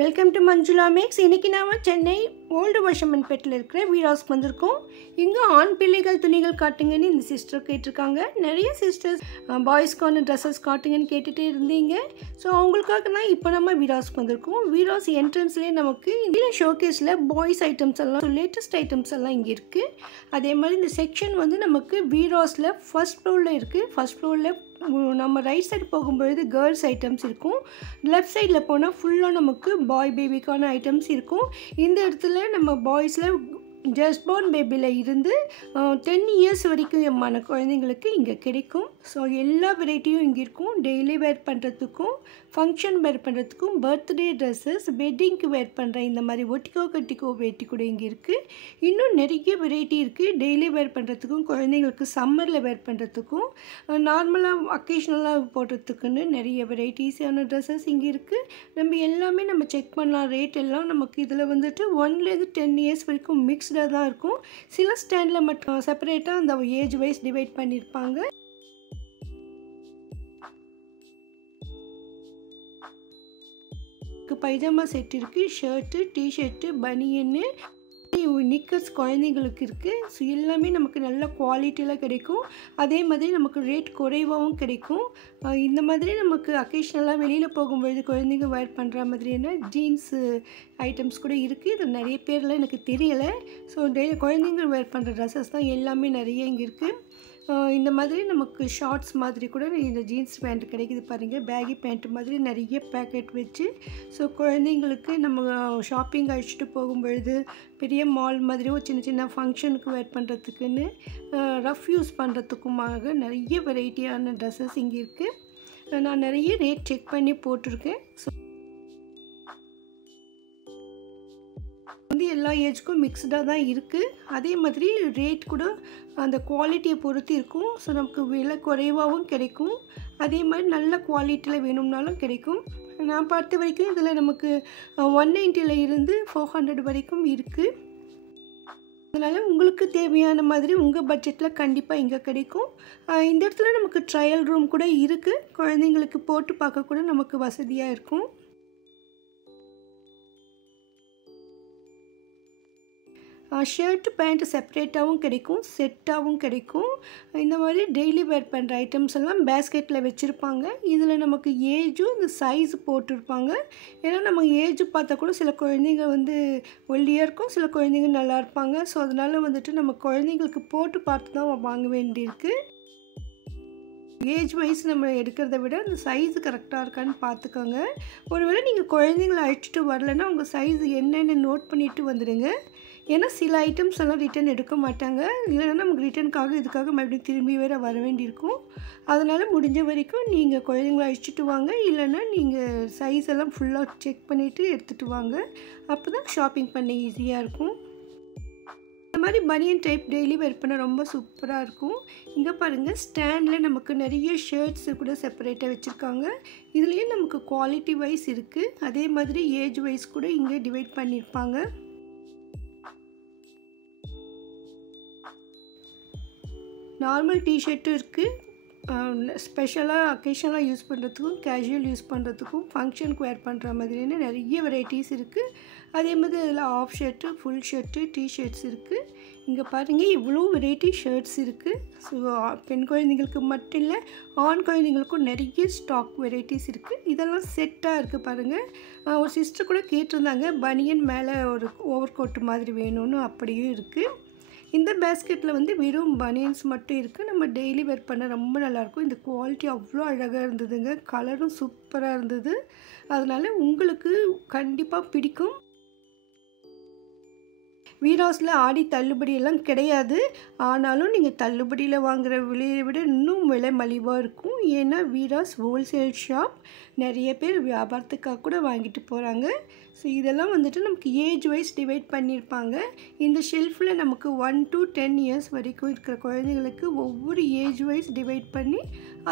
Welcome to Manjula maths. இன்றைக்கி நாம் Chennai old வருஷமன்பேட்டில் இருக்கிற வீராஸ்க்கு வந்திருக்கோம். இங்கே ஆண் பிள்ளைகள் துணிகள் காட்டுங்கன்னு இந்த சிஸ்டர் கேட்டிருக்காங்க. நிறைய சிஸ்டர்ஸ் பாய்ஸ்க்கான ட்ரெஸ்ஸஸ் காட்டுங்கன்னு கேட்டுகிட்டே இருந்தீங்க. ஸோ அவங்களுக்காக தான் இப்போ நம்ம வீராஸ்க்கு வந்திருக்கோம். வீராஸ் என்ட்ரன்ஸ்லேயே நமக்கு இதில் ஷோகேஸில் பாய்ஸ் ஐட்டம்ஸ் எல்லாம் லேட்டஸ்ட் ஐட்டம்ஸ் எல்லாம் இங்கே இருக்குது. அதே மாதிரி இந்த செக்ஷன் வந்து நமக்கு வீராஸில் ஃபர்ஸ்ட் ஃப்ளோரில் இருக்குது. ஃபர்ஸ்ட் ஃப்ளோரில் நம்ம ரைட் சைடு போகும்பொழுது கேர்ள்ஸ் ஐட்டம்ஸ் இருக்கும். லெஃப்ட் சைடில் போனால் ஃபுல்லாக நமக்கு பாய் பேபிக்கான ஐட்டம்ஸ் இருக்கும். இந்த இடத்துல நம்ம பாய்ஸில் ஜஸ்ட் பார்ன் பேபியில் இருந்து 10 இயர்ஸ் வரைக்கும் குழந்தைங்களுக்கு இங்கே கிடைக்கும். ஸோ எல்லா வெரைட்டியும் இங்கே இருக்கும். டெய்லி வேர் பண்ணுறதுக்கும், ஃபங்க்ஷன் வேர் பண்ணுறதுக்கும், பர்த்டே ட்ரெஸ்ஸஸ், வெட்டிங்க்கு வேர் பண்ணுற இந்த மாதிரி ஒட்டிக்கோ கட்டிக்கோ வேட்டி கூட இங்கே இருக்குது. இன்னும் நிறைய வெரைட்டி இருக்குது. டெய்லி வேர் பண்ணுறதுக்கும், குழந்தைங்களுக்கு சம்மரில் வேர் பண்ணுறதுக்கும், நார்மலாக அக்கேஷ்னலாக போடுறதுக்குன்னு நிறைய வெரைட்டிஸான ட்ரெஸ்ஸஸ் இங்கே இருக்குது. நம்ம எல்லாமே நம்ம செக் பண்ணலாம். ரேட் எல்லாம் நமக்கு இதில் வந்துட்டு 1லேருந்து 10 இயர்ஸ் வரைக்கும் மிக்ஸ்டாக தான் இருக்கும். சில ஸ்டாண்டில் மட்டும் செப்பரேட்டாக அந்த ஏஜ் வைஸ் டிவைட் பண்ணியிருப்பாங்க. பைஜாமா செட் இருக்குது, ஷர்ட்டு, டிஷர்ட்டு, பனியன்னு, நிக்கர்ஸ் குழந்தைங்களுக்கு இருக்குது. ஸோ எல்லாமே நமக்கு நல்ல குவாலிட்டியில் கிடைக்கும். அதே மாதிரி நமக்கு ரேட் குறைவாகவும் கிடைக்கும். இந்த மாதிரி நமக்கு அக்கேஷ்னலாக வெளியில் போகும்பொழுது குழந்தைங்க வேர் பண்ணுற மாதிரியான ஜீன்ஸு ஐட்டம்ஸ் கூட இருக்குது. இது நிறைய பேரில் எனக்கு தெரியலை. ஸோ குழந்தைங்க வேர் பண்ணுற ட்ரெஸ்ஸஸ் தான் எல்லாமே நிறைய இங்கே இருக்குது. இந்த மாதிரி நமக்கு ஷார்ட்ஸ் மாதிரி கூட இந்த ஜீன்ஸ் பேண்ட் கிடைக்குது பாருங்கள். பேகி பேண்ட் மாதிரி நிறைய பேக்கெட் வச்சு, ஸோ குழந்தைங்களுக்கு நம்ம ஷாப்பிங் அழைச்சிட்டு போகும்பொழுது பெரிய மால் மாதிரியும் சின்ன சின்ன ஃபங்க்ஷனுக்கு வேர் பண்ணுறதுக்குன்னு, ரஃப் யூஸ் பண்ணுறதுக்குமாக நிறைய வெரைட்டியான ட்ரெஸ்ஸஸ் இங்கே இருக்குது. நான் நிறைய ரேட் செக் பண்ணி போட்டிருக்கேன். ஸோ வந்து எல்லா ஏஜுக்கும் மிக்ஸ்டாக தான் இருக்குது. அதே மாதிரி ரேட் கூட அந்த குவாலிட்டியை பொறுத்து இருக்கும். ஸோ நமக்கு விலை குறைவாகவும் கிடைக்கும். அதே மாதிரி நல்ல குவாலிட்டியில் வேணும்னாலும் கிடைக்கும். நான் பார்த்த வரைக்கும் இதில் நமக்கு 190 இருந்து 400 வரைக்கும் இருக்குது. அதனால் உங்களுக்கு தேவையான மாதிரி உங்கள் பட்ஜெட்டில் கண்டிப்பாக இங்கே கிடைக்கும். இந்த இடத்துல நமக்கு ட்ரையல் ரூம் கூட இருக்குது. குழந்தைங்களுக்கு போட்டு பார்க்க கூட நமக்கு வசதியாக இருக்கும். ஷர்ட்டு பேண்ட்டு செப்பரேட்டாகவும் கிடைக்கும், செட்டாகவும் கிடைக்கும். இந்த மாதிரி டெய்லி வேர் பண்ணுற ஐட்டம்ஸ் எல்லாம் பேஸ்கெட்டில் வச்சுருப்பாங்க. இதில் நமக்கு ஏஜும் இந்த சைஸ் போட்டிருப்பாங்க. ஏன்னா நம்ம ஏஜ் பார்த்தா கூட சில குழந்தைங்க வந்து ஒல்லியாக இருக்கும், சில குழந்தைங்க நல்லா இருப்பாங்க. ஸோ அதனால் வந்துட்டு நம்ம குழந்தைங்களுக்கு போட்டு பார்த்து தான் வாங்க வேண்டியிருக்கு. ஏஜ் வைஸ் நம்ம எடுக்கிறத விட அந்த சைஸு கரெக்டாக இருக்கான்னு பார்த்துக்கோங்க. ஒருவேளை நீங்கள் குழந்தைங்கள அழைச்சிட்டு வரலைன்னா உங்கள் சைஸ் என்னென்னு நோட் பண்ணிவிட்டு வந்துடுங்க. ஏன்னா சில ஐட்டம்ஸ் எல்லாம் ரிட்டன் எடுக்க மாட்டாங்க. இல்லைன்னா நமக்கு ரிட்டனுக்காக இதுக்காக மறுபடியும் திரும்பி வேறு வர வேண்டியிருக்கும். அதனால் முடிஞ்ச வரைக்கும் நீங்கள் குழந்தைங்கள அழைச்சிட்டு வாங்க. இல்லைன்னா நீங்கள் சைஸ் எல்லாம் ஃபுல்லாக செக் பண்ணிவிட்டு எடுத்துகிட்டு வாங்க. அப்போ தான் ஷாப்பிங் பண்ண ஈஸியாக இருக்கும். இந்த மாதிரி பனியன் டைப் டெய்லி வேர் பண்ண ரொம்ப சூப்பராக இருக்கும். இங்கே பாருங்கள், ஸ்டாண்டில் நமக்கு நிறைய ஷர்ட்ஸு கூட செப்பரேட்டாக வச்சுருக்காங்க. இதுலேயே நமக்கு குவாலிட்டி வைஸ் இருக்குது. அதே மாதிரி ஏஜ் வைஸ் கூட இங்கே டிவைட் பண்ணியிருப்பாங்க. நார்மல் டிஷர்ட்டும் இருக்குது. ஸ்பெஷலாக அக்கேஷனலாக யூஸ் பண்ணுறதுக்கும், கேஷுவல் யூஸ் பண்ணுறதுக்கும், ஃபங்க்ஷனுக்கு வேர் பண்ணுற மாதிரியான நிறைய வெரைட்டிஸ் இருக்குது. அதே மாதிரி இதில் half shirt, full shirt, T-shirts இருக்குது. இங்கே பாருங்கள், இவ்வளோ வெரைட்டி ஷர்ட்ஸ் இருக்குது. ஸோ பெண் குழந்தைங்களுக்கு மட்டும் இல்லை, ஆண் குழந்தைங்களுக்கும் நிறைய ஸ்டாக் வெரைட்டிஸ் இருக்குது. இதெல்லாம் செட்டாக இருக்குது பாருங்கள். ஒரு சிஸ்டர் கூட கேட்டிருந்தாங்க, பனியன் மேலே ஒரு ஓவர் கோட்டு மாதிரி வேணும்னு. அப்படியும் இருக்குது. இந்த பேஸ்கெட்டில் வந்து வெறும் பனியன்ஸ் மட்டும் இருக்குது. நம்ம டெய்லி வேர் பண்ண ரொம்ப நல்லாயிருக்கும். இந்த குவாலிட்டி அவ்வளோ அழகாக இருந்ததுங்க. கலரும் சூப்பராக இருந்தது. அதனால் உங்களுக்கு கண்டிப்பாக பிடிக்கும். வீராஸில் ஆடி தள்ளுபடியெல்லாம் கிடையாது. ஆனாலும் நீங்கள் தள்ளுபடியில் வாங்குகிற விலையை விட இன்னும் விலை மலிவாக இருக்கும். ஏன்னா வீராஸ் ஹோல்சேல் ஷாப். நிறைய பேர் வியாபாரத்துக்காக கூட வாங்கிட்டு போகிறாங்க. ஸோ இதெல்லாம் வந்துட்டு நமக்கு ஏஜ் வைஸ் டிவைட் பண்ணியிருப்பாங்க. இந்த ஷெல்ஃபில் நமக்கு 1 to 10 இயர்ஸ் வரைக்கும் இருக்கிற குழந்தைங்களுக்கு ஒவ்வொரு ஏஜ் வைஸ் டிவைட் பண்ணி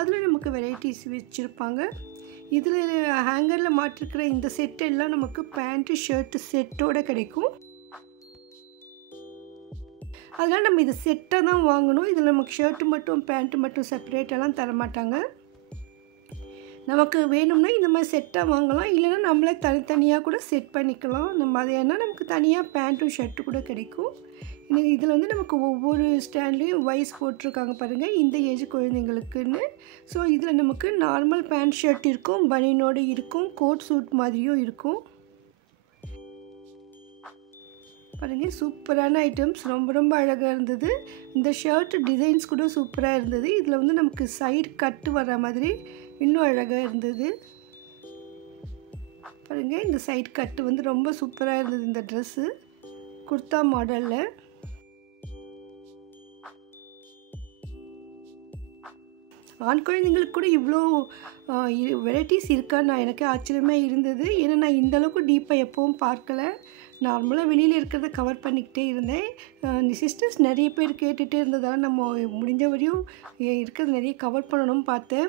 அதில் நமக்கு வெரைட்டிஸ் வச்சுருப்பாங்க. இதில் ஹேங்கரில் மாட்டிருக்கிற இந்த செட் எல்லாம் நமக்கு பேண்ட்டு ஷர்ட்டு செட்டோடு கிடைக்கும். அதனால் நம்ம இது செட்டாக தான் வாங்கணும். இதில் நமக்கு ஷர்ட்டு மட்டும் பேண்ட்டு மட்டும் செப்பரேட்டெல்லாம் தரமாட்டாங்க. நமக்கு வேணும்னா இந்த மாதிரி செட்டாக வாங்கலாம், இல்லைன்னா நம்மளே தனித்தனியாக கூட செட் பண்ணிக்கலாம். நம்ம அது ஏன்னா நமக்கு தனியாக பேண்ட்டும் ஷர்ட்டு கூட கிடைக்கும். இதில் வந்து நமக்கு ஒவ்வொரு ஸ்டாண்ட்லேயும் வயசு போட்டிருக்காங்க பாருங்கள், இந்த ஏஜ் குழந்தைங்களுக்குன்னு. ஸோ இதில் நமக்கு நார்மல் பேண்ட் ஷர்ட் இருக்கும், பனியனோடு இருக்கும், கோட் சூட் மாதிரியும் இருக்கும். பாருங்கள், சூப்பரான ஐட்டம்ஸ், ரொம்ப ரொம்ப அழகாக இருந்தது. இந்த ஷர்ட் டிசைன்ஸ் கூட சூப்பராக இருந்தது. இதில் வந்து நமக்கு சைடு கட்டு வர மாதிரி இன்னும் அழகாக இருந்தது. பாருங்கள், இந்த சைடு கட்டு வந்து ரொம்ப சூப்பராக இருந்தது. இந்த ட்ரெஸ்ஸு குர்தா மாடலில். ஆண் குழந்தைங்களுக்கு கூட இவ்வளோ வெரைட்டிஸ் இருக்கான்னு எனக்கு ஆச்சரியமாக இருந்தது. ஏன்னா நான் இந்தளவுக்கு டீப்பாக எப்பவும் பார்க்கலை. நார்மலாக வெளியில் இருக்கிறத கவர் பண்ணிக்கிட்டே இருந்தேன். சிஸ்டர்ஸ் நிறைய பேர் கேட்டுகிட்டே இருந்ததால் நம்ம முடிஞ்ச வரையும் இருக்கிறது நிறைய கவர் பண்ணணும்னு பார்த்தேன்.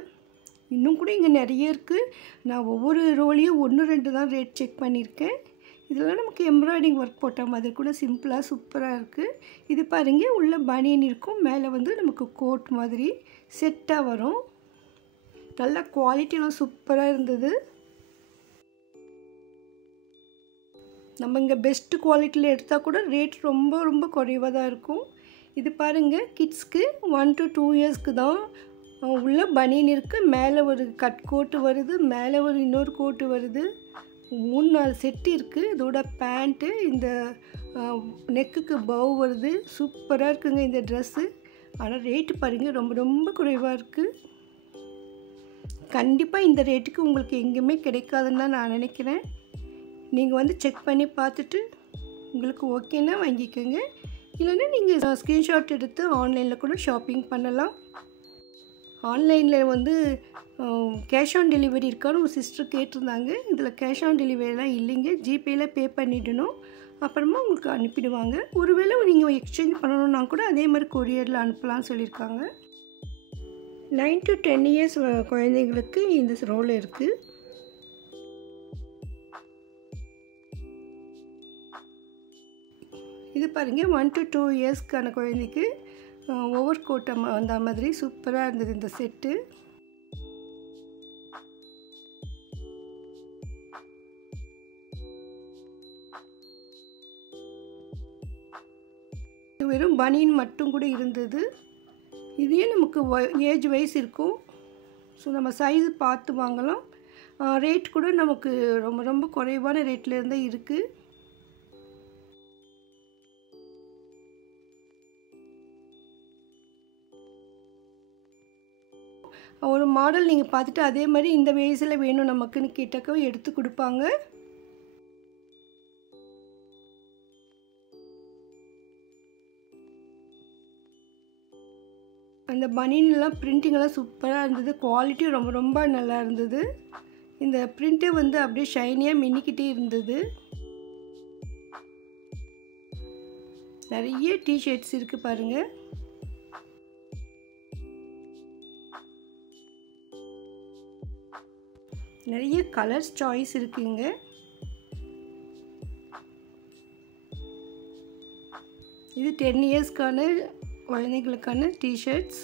இன்னும் கூட இங்கே நிறைய இருக்குது. நான் ஒவ்வொரு ரோலையும் 1-2 தான் ரேட் செக் பண்ணியிருக்கேன். இதெல்லாம் நமக்கு எம்ப்ராய்டிங் ஒர்க் போட்ட மாதிரி கூட சிம்பிளாக சூப்பராக இருக்குது. இது பாருங்கள், உள்ள பனியன் இருக்கும், மேலே வந்து நமக்கு கோட் மாதிரி செட்டாக வரும். நல்ல குவாலிட்டிலாம் சூப்பராக இருந்தது. நம்ம இங்கே பெஸ்ட்டு குவாலிட்டியில் எடுத்தால் கூட ரேட் ரொம்ப ரொம்ப குறைவாக தான் இருக்கும். இது பாருங்கள், கிட்ஸ்க்கு 1 to 2 இயர்ஸ்க்கு தான் உள்ள பனியன் இருக்குது. மேலே ஒரு கட் கோட்டு வருது, மேலே ஒரு இன்னொரு கோட்டு வருது. 3-4 செட்டு இருக்குது. இதோட பேண்ட்டு, இந்த நெக்குக்கு பவ் வருது. சூப்பராக இருக்குங்க இந்த ட்ரெஸ்ஸு. ஆனால் ரேட்டு பாருங்கள், ரொம்ப ரொம்ப குறைவாக இருக்குது. கண்டிப்பாக இந்த ரேட்டுக்கு உங்களுக்கு எங்கேயுமே கிடைக்காதுன்னு தான் நான் நினைக்கிறேன். நீங்கள் வந்து செக் பண்ணி பார்த்துட்டு உங்களுக்கு ஓகேன்னா வாங்கிக்கோங்க. இல்லைன்னா நீங்கள் ஸ்க்ரீன்ஷாட் எடுத்து ஆன்லைனில் கூட ஷாப்பிங் பண்ணலாம். ஆன்லைனில் வந்து கேஷ் ஆன் டெலிவரி இருக்கான்னு ஒரு சிஸ்டர் கேட்டிருந்தாங்க. இதில் கேஷ் ஆன் டெலிவரிலாம் இல்லைங்க, ஜிபேயில் பே பண்ணிடணும். அப்புறமா உங்களுக்கு அனுப்பிடுவாங்க. ஒருவேளை நீங்கள் எக்ஸ்சேஞ்ச் பண்ணணுன்னா கூட அதே மாதிரி கொரியரில் அனுப்பலாம்னு சொல்லியிருக்காங்க. 9 to 10 இயர்ஸ் குழந்தைங்களுக்கு இந்த ரோல் இருக்குது. இது பாருங்கள், 1 to 2 இயர்ஸ்க்கான குழந்தைக்கு ஓவர் கோட்டை அந்த மாதிரி சூப்பராக இருந்தது இந்த செட்டு. வெறும் பனியன் மட்டும் கூட இருந்தது. இதே நமக்கு ஏஜ் வைஸ் இருக்கும். ஸோ நம்ம சைஸ் பார்த்து வாங்கலாம். ரேட் கூட நமக்கு ரொம்ப ரொம்ப குறைவான ரேட்டில் இருந்தே இருக்குது. ஒரு மாடல் நீங்கள் பார்த்துட்டு அதே மாதிரி இந்த வயசில் வேணும் நமக்குன்னு கேட்டாக்க எடுத்து கொடுப்பாங்க. அந்த பனியன்லாம் பிரிண்டிங்கெல்லாம் சூப்பராக இருந்தது. குவாலிட்டியும் ரொம்ப ரொம்ப நல்லா இருந்தது. இந்த பிரிண்ட்டே வந்து அப்படியே ஷைனியாக மின்னிக்கிட்டே இருந்தது. நிறைய டிஷர்ட்ஸ் இருக்குது பாருங்கள். நிறைய கலர்ஸ் சாய்ஸ் இருக்குங்க. இது 10 இயர்ஸ்க்கான குழந்தைகளுக்கான டிஷர்ட்ஸ்.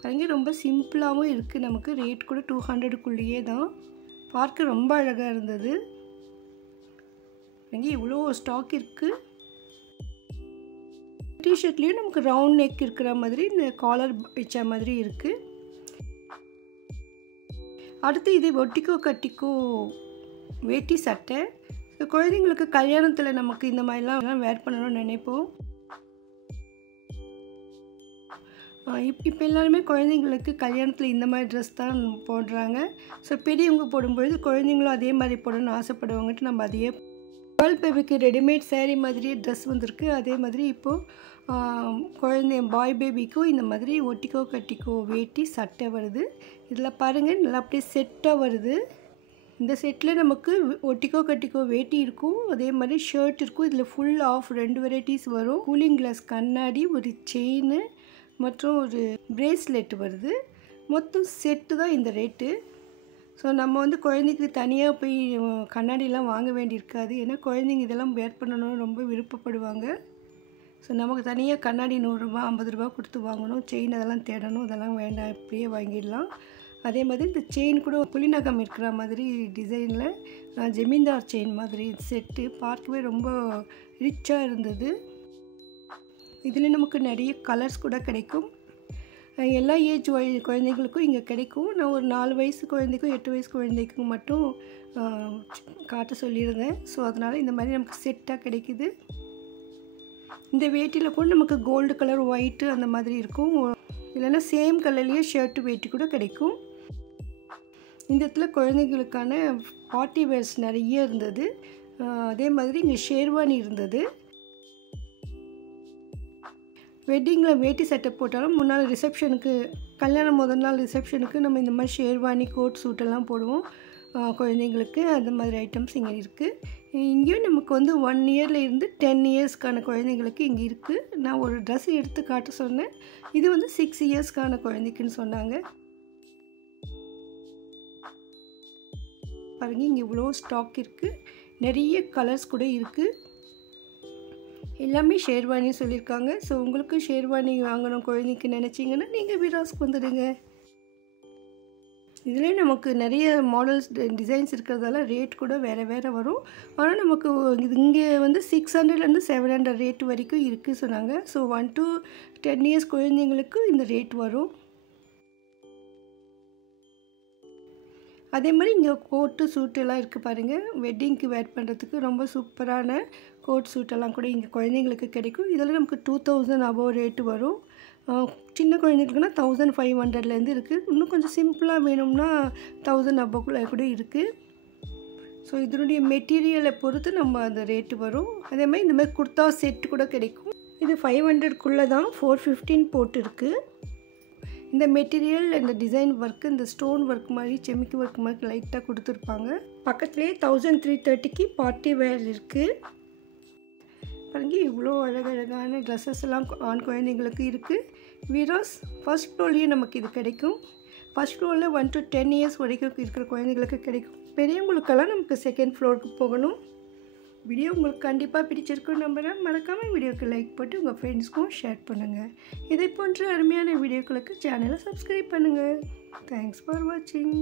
பாருங்க, ரொம்ப சிம்பிளாகவும் இருக்குது. நமக்கு ரேட் கூட 200க்குள்ளேயே தான். பார்க்க ரொம்ப அழகாக இருந்தது. பாருங்க, இவ்வளோ ஸ்டாக் இருக்குது. டிஷர்ட்லேயும் நமக்கு ரவுண்ட் நெக் இருக்கிற மாதிரி இந்த காலர் வச்ச மாதிரி இருக்குது. அடுத்து இது ஒட்டிக்கோ கட்டிக்கோ வேட்டி சட்டை. குழந்தைங்களுக்கு கல்யாணத்தில் நமக்கு இந்த மாதிரிலாம் வேர் பண்ணணும்னு நினைப்போம். இப்போ எல்லாருமே குழந்தைங்களுக்கு கல்யாணத்தில் இந்த மாதிரி ட்ரெஸ் தான் போடுறாங்க. ஸோ பெரியவங்க போடும்பொழுது குழந்தைங்களும் அதே மாதிரி போடணும்னு ஆசைப்படுவாங்கட்டு நம்ம அதையே கேர்ள் பேபிக்கு ரெடிமேட் சேரீ மாதிரியே ட்ரெஸ் வந்திருக்கு. அதே மாதிரி இப்போது பாய் பேபிக்கும் இந்த மாதிரி ஒட்டிக்கோ கட்டிக்கோ வேட்டி சட்டை வருது. இதில் பாருங்கள், நல்லா அப்படியே செட்டாக வருது. இந்த செட்டில் நமக்கு ஒட்டிக்கோ கட்டிக்கோ வேட்டி இருக்கும், அதே மாதிரி ஷர்ட் இருக்கும். இதில் ஃபுல் ஆஃப் 2 வெரைட்டிஸ் வரும். கூலிங் கிளாஸ் கண்ணாடி, ஒரு செயின் மற்றும் ஒரு பிரேஸ்லெட் வருது. மொத்தம் செட்டு தான் இந்த ரேட்டு. ஸோ நம்ம வந்து குழந்தைக்கு தனியாக போய் கண்ணாடிலாம் வாங்க வேண்டியிருக்காது. ஏன்னா குழந்தைங்க இதெல்லாம் வேர் பண்ணணும்னு ரொம்ப விருப்பப்படுவாங்க. ஸோ நமக்கு தனியாக கண்ணாடி 100 ரூபா 50 ரூபா கொடுத்து வாங்கணும், செயின் அதெல்லாம் தேடணும், அதெல்லாம் வேண்டாம், இப்படியே வாங்கிடலாம். அதே மாதிரி இந்த செயின் கூட புலிநகம் இருக்கிற மாதிரி டிசைனில் ஜமீன்தார் செயின் மாதிரி செட்டு பார்க்கவே ரொம்ப ரிச்சாக இருந்தது. இதில் நமக்கு நிறைய கலர்ஸ் கூட கிடைக்கும். எல்லா ஏஜ் குழந்தைங்களுக்கும் இங்கே கிடைக்கும். நான் ஒரு 4 வயசு குழந்தைக்கும் 8 வயசு குழந்தைக்கும் மட்டும் காட்ட சொல்லியிருந்தேன். ஸோ அதனால் இந்த மாதிரி நமக்கு செட்டாக கிடைக்குது. இந்த வேட்டியில் கூட நமக்கு கோல்டு கலர், ஒயிட்டு அந்த மாதிரி இருக்கும். இல்லைன்னா சேம் கலர்லேயே ஷர்ட்டு வேட்டி கூட கிடைக்கும். இந்த இடத்துல குழந்தைங்களுக்கான பார்ட்டி வேர்ஸ் நிறைய இருந்தது. அதே மாதிரி இங்கே ஷேர்வானி இருந்தது. வெட்டிங்கில் வேட்டி செட்டப் போட்டாலும் முன்னால் ரிசப்ஷனுக்கு, கல்யாணம் முதல் நாள் ரிசப்ஷனுக்கு நம்ம இந்த மாதிரி ஷேர்வானி, கோட், சூட்டெல்லாம் போடுவோம் குழந்தைங்களுக்கு. அந்த மாதிரி ஐட்டம்ஸ் இங்கே இருக்குது. இங்கேயும் நமக்கு வந்து 1 இயரில் இருந்து 10 இயர்ஸ்க்கான குழந்தைங்களுக்கு இங்கே இருக்குது. நான் ஒரு ட்ரெஸ் எடுத்து காட்ட சொன்னேன். இது வந்து 6 இயர்ஸ்க்கான குழந்தைக்குன்னு சொன்னாங்க. பாருங்கள், இங்கே இவ்வளோ ஸ்டாக் இருக்குது. நிறைய கலர்ஸ் கூட இருக்குது. எல்லாமே ஷேர்வானி சொல்லியிருக்காங்க. ஸோ உங்களுக்கு ஷேர்வானி வாங்கணும் குழந்தைக்கு நினச்சிங்கன்னா நீங்கள் வீராஸ்க்கு வந்துடுங்க. இதிலே நமக்கு நிறைய மாடல்ஸ், டிசைன்ஸ் இருக்கிறதால ரேட் கூட வேறு வேறு வரும். ஆனால் நமக்கு இங்கே வந்து 600லேருந்து 700 ரேட் வரைக்கும் இருக்குது சொன்னாங்க. ஸோ 1 to 10 இயர்ஸ் குழந்தைங்களுக்கு இந்த ரேட் வரும். அதே மாதிரி இங்கே கோட்டு, சூட்டெல்லாம் இருக்குது பாருங்கள். வெட்டிங்க்கு வேர் பண்ணுறதுக்கு ரொம்ப சூப்பரான கோட், சூட்டெல்லாம் கூட இங்கே குழந்தைங்களுக்கு கிடைக்கும். இதில் நமக்கு 2000 அபோவ் ரேட்டு வரும். சின்ன குழந்தைங்களுக்குனா 1500லேருந்து இருக்குது. இன்னும் கொஞ்சம் சிம்பிளாக வேணும்னா 1000 அபோவ்க்குள்ளே கூட இருக்குது. ஸோ இதனுடைய மெட்டீரியலை பொறுத்து நம்ம அந்த ரேட்டு வரும். அதே மாதிரி இந்த மாதிரி குர்த்தா செட்டு கூட கிடைக்கும். இது 500க்குள்ளே தான் 415 போட்டு இருக்குது. இந்த மெட்டீரியல், இந்த டிசைன் ஒர்க்கு, இந்த ஸ்டோன் ஒர்க் மாதிரி, செமிக்கி ஒர்க் மாதிரி லைட்டாக கொடுத்துருப்பாங்க. பக்கத்துலேயே 1330க்கு பார்ட்டி வேர் இருக்குது. பாருங்க, இவ்வளோ அழகழகான ட்ரெஸ்ஸஸ் எல்லாம் ஆண் குழந்தைங்களுக்கு இருக்குது. வீராஸ் ஃபர்ஸ்ட் ஃப்ளோர்லேயே நமக்கு இது கிடைக்கும். ஃபர்ஸ்ட் ஃப்ளோரில் 1 to 10 இயர்ஸ் வரைக்கும் இருக்கிற குழந்தைங்களுக்கு கிடைக்கும். பெரியவங்களுக்கெல்லாம் நமக்கு செகண்ட் ஃப்ளோருக்கு போகணும். வீடியோ உங்களுக்கு கண்டிப்பாக பிடிச்சிருக்குன்னு நம்புகிறேன். மறக்காமல் வீடியோக்கு லைக் போட்டு உங்கள் ஃப்ரெண்ட்ஸ்க்கும் ஷேர் பண்ணுங்கள். இதை போன்ற அருமையான வீடியோக்களுக்கு சேனலை சப்ஸ்கிரைப் பண்ணுங்கள். தேங்க்ஸ் ஃபார் வாட்சிங்.